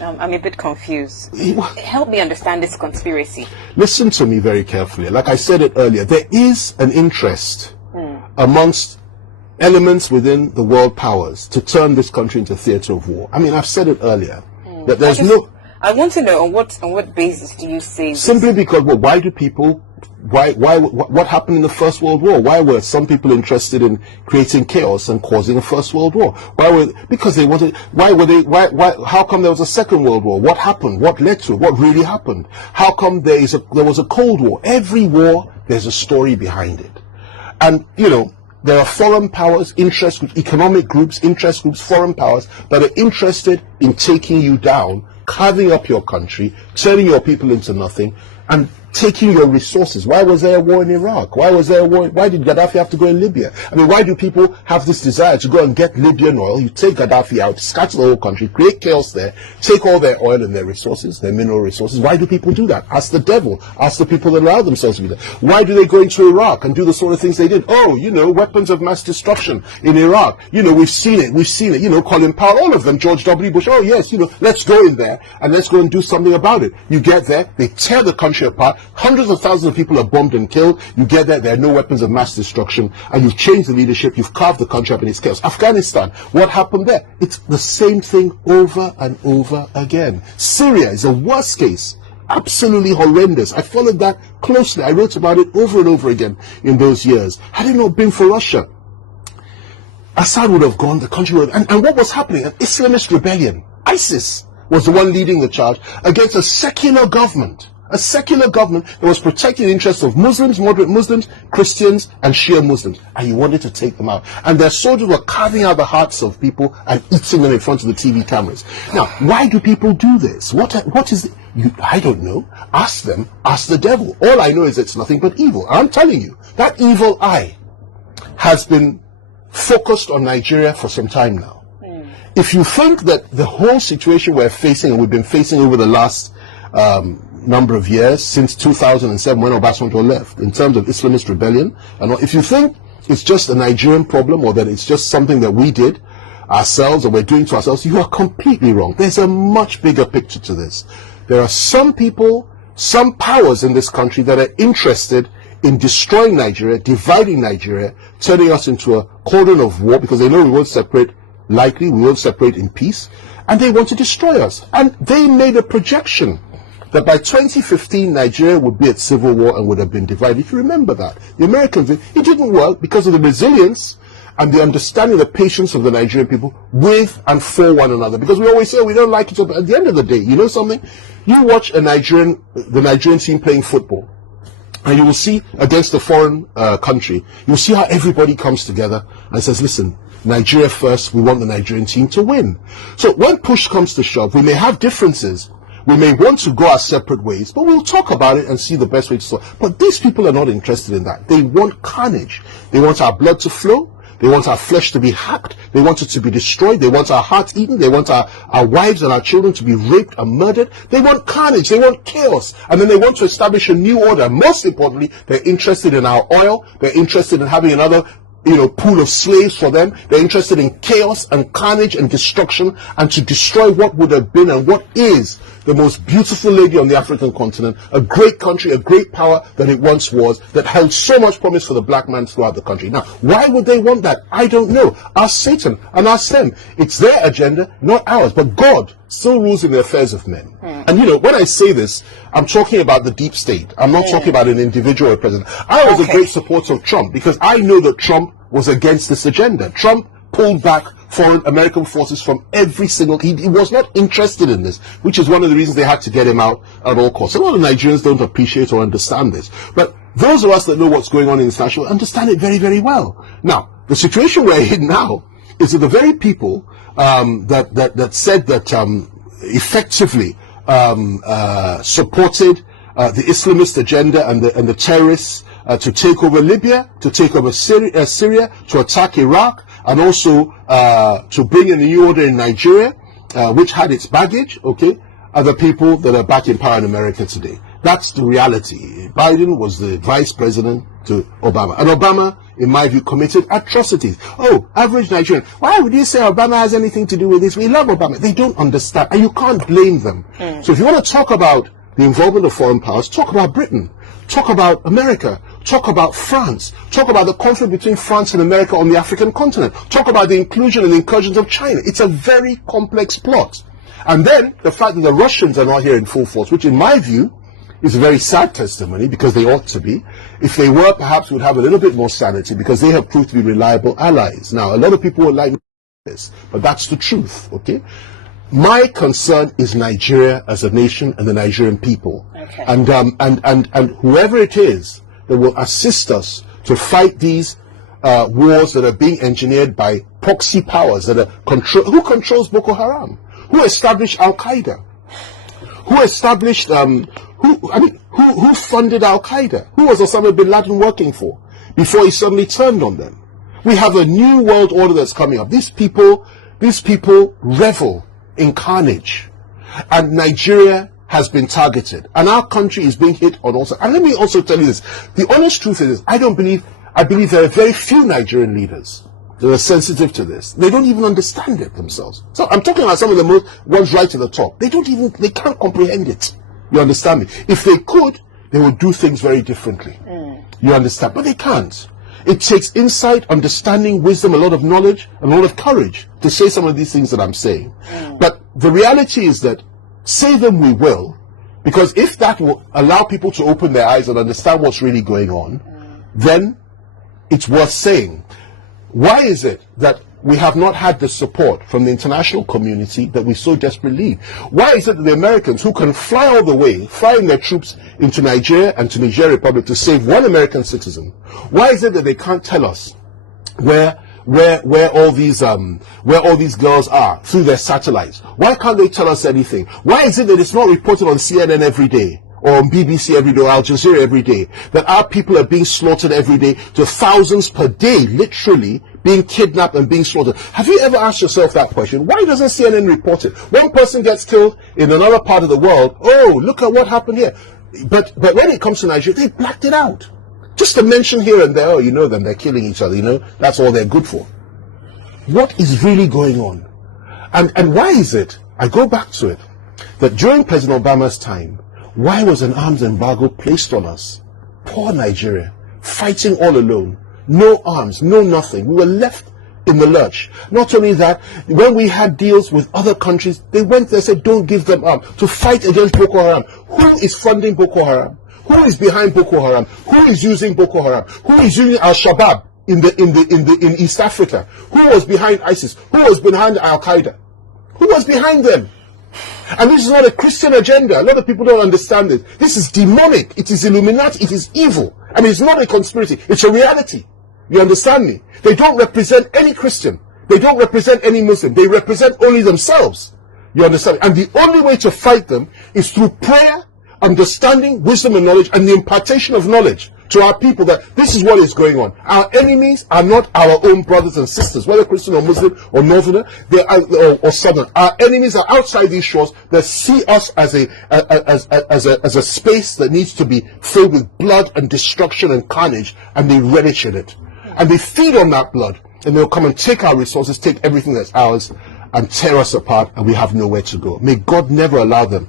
I'm a bit confused. Help me understand this conspiracy. Listen to me very carefully. Like I said it earlier, there is an interest amongst elements within the world powers to turn this country into a theater of war. I mean, I've said it earlier that there's I want to know on what basis do you say this? Simply because, well, why do people? What happened in the First World War? Why were some people interested in creating chaos and causing a First World War? Because they wanted. How come there was a Second World War? What happened? What led to it? What really happened? How come there was a Cold War? Every war, there's a story behind it, and there are foreign powers, interest groups, economic groups, interest groups, foreign powers that are interested in taking you down, carving up your country, turning your people into nothing, and taking your resources. Why was there a war in Iraq? Why did Gaddafi have to go in Libya? I mean, why do people have this desire to go and get Libyan oil? You take Gaddafi out, scatter the whole country, create chaos there, take all their oil and their resources, their mineral resources. Why do people do that? Ask the devil. Ask the people that allow themselves to be there. Why do they go into Iraq and do the sort of things they did? Oh, weapons of mass destruction in Iraq. We've seen it. Colin Powell, all of them, George W. Bush. Oh, yes, let's go in there and let's go and do something about it. You get there, they tear the country apart. Hundreds of thousands of people are bombed and killed. You get there are no weapons of mass destruction, and you've changed the leadership, you've carved the country up in its chaos. Afghanistan, what happened there? It's the same thing over and over again. Syria is the worst case. Absolutely horrendous. I followed that closely. I wrote about it over and over again in those years. Had it not been for Russia, Assad would have gone, the country would have... And what was happening? An Islamist rebellion. ISIS was the one leading the charge against a secular government. A secular government that was protecting the interests of Muslims, moderate Muslims, Christians, and Shia Muslims. And you wanted to take them out. And their soldiers were carving out the hearts of people and eating them in front of the TV cameras. Now, why do people do this? What is it? I don't know. Ask them. Ask the devil. All I know is it's nothing but evil. I'm telling you, that evil eye has been focused on Nigeria for some time now. If you think that the whole situation we're facing, and we've been facing over the last number of years, since 2007 when Obasanjo left, in terms of Islamist rebellion, and if you think it's just a Nigerian problem, or that it's just something that we did ourselves or we're doing to ourselves, you are completely wrong. There's a much bigger picture to this. There are some people, some powers in this country that are interested in destroying Nigeria, dividing Nigeria, turning us into a cordon of war, because they know we won't separate lightly, we won't separate in peace, and they want to destroy us. And they made a projection that by 2015 Nigeria would be at civil war and would have been divided. If you remember that, the Americans, it didn't work because of the resilience and the understanding, the patience of the Nigerian people with and for one another. Because we always say we don't like each other. At the end of the day, you know something? You watch the Nigerian team playing football, and you will see against a foreign country, you will see how everybody comes together and says, listen, Nigeria first, we want the Nigerian team to win. So when push comes to shove, we may have differences. We may want to go our separate ways, but we'll talk about it and see the best way to solve. But these people are not interested in that. They want carnage. They want our blood to flow. They want our flesh to be hacked. They want it to be destroyed. They want our hearts eaten. They want our wives and our children to be raped and murdered. They want carnage. They want chaos. And then they want to establish a new order. Most importantly, they're interested in our oil. They're interested in having another pool of slaves for them. They're interested in chaos and carnage and destruction, and to destroy what would have been and what is the most beautiful lady on the African continent, a great country, a great power that it once was, that held so much promise for the black man throughout the country. Now, why would they want that? I don't know. Ask Satan and ask them. It's their agenda, not ours. But God still rules in the affairs of men. And when I say this, I'm talking about the deep state. I'm not talking about an individual or president. I was a great supporter of Trump because I know that Trump was against this agenda. Trump pulled back foreign American forces from every single... He was not interested in this, which is one of the reasons they had to get him out at all costs. A lot of Nigerians don't appreciate or understand this. But those of us that know what's going on in this country understand it very, very well. Now, the situation we're in now is that the very people that said that effectively supported the Islamist agenda and the terrorists to take over Libya, to take over Syria, to attack Iraq, and also to bring in a new order in Nigeria, which had its baggage, are the people that are back in power in America today. That's the reality. Biden was the vice president. to Obama. And Obama, in my view, committed atrocities. Oh, average Nigerian. Why would you say Obama has anything to do with this? We love Obama. They don't understand, and you can't blame them. So if you want to talk about the involvement of foreign powers, talk about Britain, talk about America, talk about France, talk about the conflict between France and America on the African continent, talk about the inclusion and incursions of China. It's a very complex plot. And then the fact that the Russians are not here in full force, which in my view is a very sad testimony, because they ought to be. If they were, perhaps we would have a little bit more sanity, because they have proved to be reliable allies. Now, a lot of people will like this, but that's the truth, okay? My concern is Nigeria as a nation and the Nigerian people. Okay. And whoever it is that will assist us to fight these wars that are being engineered by proxy powers that are who controls Boko Haram? Who established Al Qaeda? Who established who funded Al Qaeda? Who was Osama bin Laden working for before he suddenly turned on them? We have a new world order that's coming up. These people revel in carnage, and Nigeria has been targeted, and our country is being hit on all sides. And let me also tell you this: the honest truth is, I believe there are very few Nigerian leaders that are sensitive to this. They don't even understand it themselves. So I'm talking about some of the most ones right to the top. They can't comprehend it. You understand me? If they could, they would do things very differently. You understand? But they can't. It takes insight, understanding, wisdom, a lot of knowledge, and a lot of courage to say some of these things that I'm saying. But the reality is that say them we will, because if that will allow people to open their eyes and understand what's really going on, then it's worth saying. Why is it that we have not had the support from the international community that we so desperately need? Why is it that the Americans, who can fly all the way, flying their troops into Nigeria and to Niger Republic to save one American citizen, why is it that they can't tell us where all these girls are through their satellites? Why can't they tell us anything? Why is it that it's not reported on CNN every day, or on BBC every day, or Al Jazeera every day, that our people are being slaughtered every day, to thousands per day, literally being kidnapped and being slaughtered? Have you ever asked yourself that question? Why doesn't CNN report it? One person gets killed in another part of the world. Oh, look at what happened here. But when it comes to Nigeria, they blacked it out. Just to mention here and there, oh, you know them, they're killing each other, you know, that's all they're good for. What is really going on? And why is it, I go back to it, that during President Obama's time, why was an arms embargo placed on us? Poor Nigeria, fighting all alone, no arms, no nothing. We were left in the lurch. Not only that, when we had deals with other countries, they went there and said, don't give them arms to fight against Boko Haram. Who is funding Boko Haram? Who is behind Boko Haram? Who is using Boko Haram? Who is using Al-Shabaab in East Africa? Who was behind ISIS? Who was behind Al Qaeda? Who was behind them? And this is not a Christian agenda. A lot of people don't understand it. This is demonic. It is Illuminati. It is evil. I mean, it's not a conspiracy. It's a reality. You understand me? They don't represent any Christian. They don't represent any Muslim. They represent only themselves. You understand? And the only way to fight them is through prayer, understanding, wisdom, and knowledge, and the impartation of knowledge to our people, that this is what is going on. Our enemies are not our own brothers and sisters, whether Christian or Muslim or Northerner, they are, or Southern. Our enemies are outside these shores that see us as a space that needs to be filled with blood and destruction and carnage, and they relish in it. And they feed on that blood, and they'll come and take our resources, take everything that's ours, and tear us apart, and we have nowhere to go. May God never allow them